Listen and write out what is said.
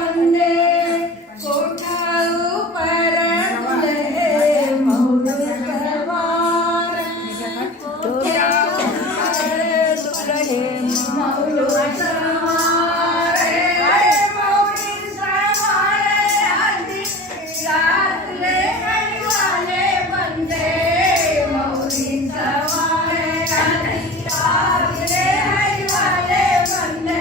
वंदे कोठाऊ पर दुल्हे मौल सवार कोठाऊ पर दुल्हे मौल सवार मौली सवार आदि रात ले गई वाले बंदे मौली सवार आदि रात ले गई वाले बंदे